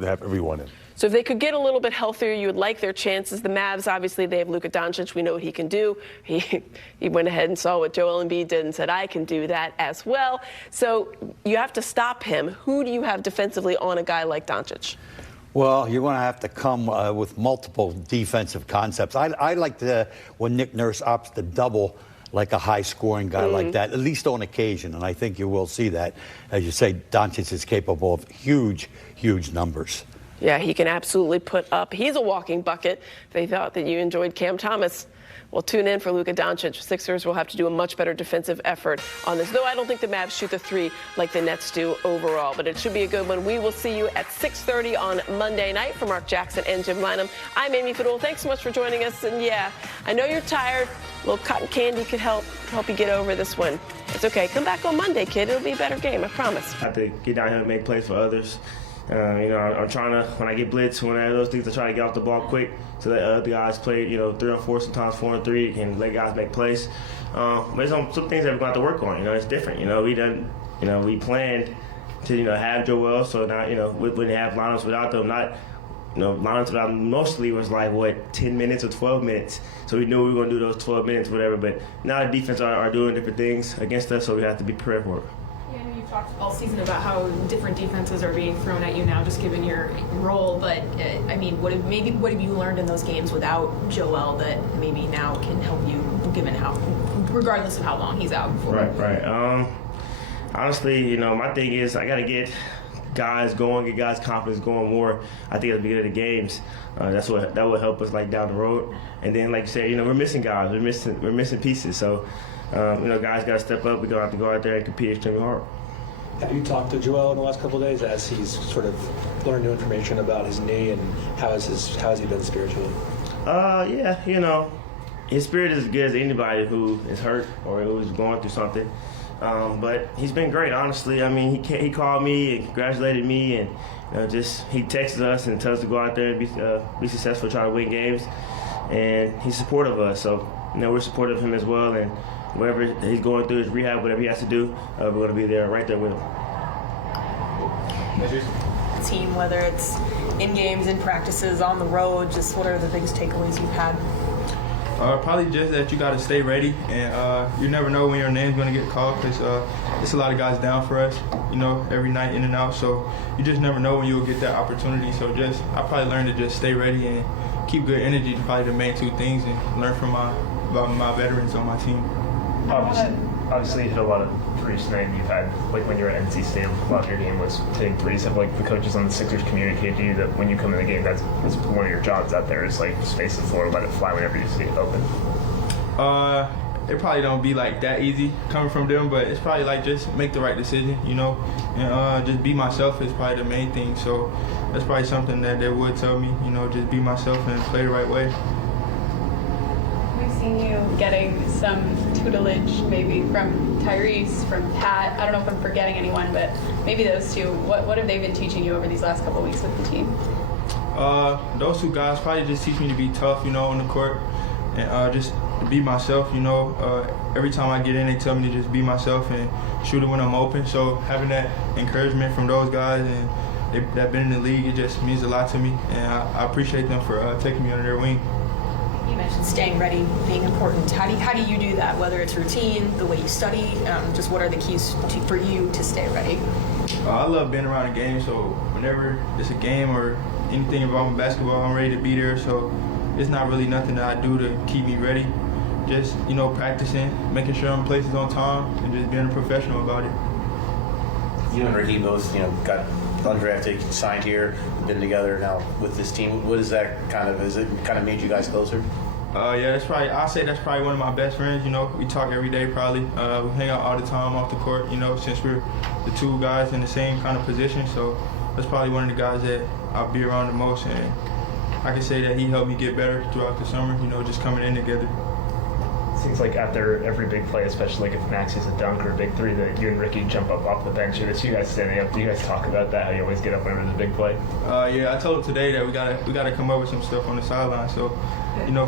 to have everyone in. So if they could get a little bit healthier, you would like their chances. The Mavs, obviously, they have Luka Doncic. We know what he can do. He went ahead and saw what Joel Embiid did and said, I can do that as well. So you have to stop him. Who do you have defensively on a guy like Doncic? Well, you're going to have to come with multiple defensive concepts. I like when Nick Nurse opts to double like a high-scoring guy like that, at least on occasion. And I think you will see that. As you say, Doncic is capable of huge, huge numbers. Yeah, he can absolutely put up. He's a walking bucket. They thought that you enjoyed Cam Thomas. Well, tune in for Luka Doncic. Sixers will have to do a much better defensive effort on this, though I don't think the Mavs shoot the three like the Nets do overall. But it should be a good one. We will see you at 6:30 on Monday night. For Mark Jackson and Jim Lynam, I'm Amy Fadul. Thanks so much for joining us. And yeah, I know you're tired. A little cotton candy could help you get over this one. It's okay. Come back on Monday, kid. It'll be a better game, I promise. I have to get down here and make plays for others. I'm trying to, when I get blitz, when I have those things, I try to get off the ball quick so that other guys play, 3 on 4, sometimes 4 on 3, and let guys make plays. But there's some things that we're going to have to work on. It's different. We planned to, have Joel, so now, we wouldn't have lineups without them. Lineups without them mostly was like, 10 minutes or 12 minutes. So we knew we were going to do those 12 minutes, whatever. But now the defense are doing different things against us, so we have to be prepared for it. You've talked all season about how different defenses are being thrown at you now, just given your role. But what have you learned in those games without Joel that maybe now can help you, given regardless of how long he's out? Right. Honestly, my thing is I got to get guys going, get guys' confidence going more. I think at the beginning of the games, that will help us down the road. And then, like you said, we're missing guys, we're missing pieces. So, guys got to step up. We're gonna have to go out there and compete extremely hard. Have you talked to Joel in the last couple of days as he's sort of learned new information about his knee, and how has he been spiritually? Yeah, his spirit is as good as anybody who is hurt or who is going through something. But he's been great, honestly. He called me and congratulated me, and he texted us and tells us to go out there and be successful, try to win games. And he's supportive of us, so we're supportive of him as well. And whatever he's going through, his rehab, whatever he has to do, we're going to be there, right there with him. Team, whether it's in games, in practices, on the road, just what are the biggest takeaways you've had? Probably just that you got to stay ready, and you never know when your name's going to get called, because it's a lot of guys down for us, every night in and out. So you just never know when you'll get that opportunity. So I probably learned to just stay ready and keep good energy, probably the main two things, and learn from my veterans on my team. Obviously, you hit a lot of threes tonight. You've had, when you were at NC State, a lot of your game was hitting threes. Have the coaches on the Sixers communicate to you that when you come in the game, that's one of your jobs out there is space the floor, let it fly whenever you see it open? It probably don't be that easy coming from them, but it's probably just make the right decision, and just be myself is probably the main thing. So that's probably something that they would tell me, just be myself and play the right way. We've seen you getting some tutelage maybe from Tyrese, from Pat. I don't know if I'm forgetting anyone, but maybe those two. What have they been teaching you over these last couple of weeks with the team? Those two guys probably just teach me to be tough, on the court, and just be myself. Every time I get in, they tell me to just be myself and shoot it when I'm open. So having that encouragement from those guys, and they've been in the league, it just means a lot to me, and I appreciate them for taking me under their wing. You mentioned staying ready being important. How do you do that, whether it's routine, the way you study, just what are the keys for you to stay ready? I love being around a game, so whenever it's a game or anything involving basketball, I'm ready to be there. So it's not really nothing that I do to keep me ready. Just, practicing, making sure I'm places on time, and just being a professional about it. You and Ricky both, got undrafted, signed here, been together now with this team. What is that has it kind of made you guys closer? Yeah, I'll say that's probably one of my best friends. We talk every day probably. We hang out all the time off the court, since we're the two guys in the same kind of position. So that's probably one of the guys that I'll be around the most. And I can say that he helped me get better throughout the summer, just coming in together. Seems like after every big play, especially if Maxey's a dunk or a big three, that you and Ricky jump up off the bench, or it's you guys standing up. Do you guys talk about that? How you always get up whenever there's a big play? Yeah, I told him today that we gotta come up with some stuff on the sideline. So,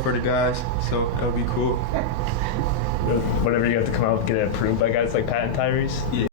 for the guys. So that would be cool. Whenever you have to come out, get it approved by guys like Pat and Tyrese. Yeah.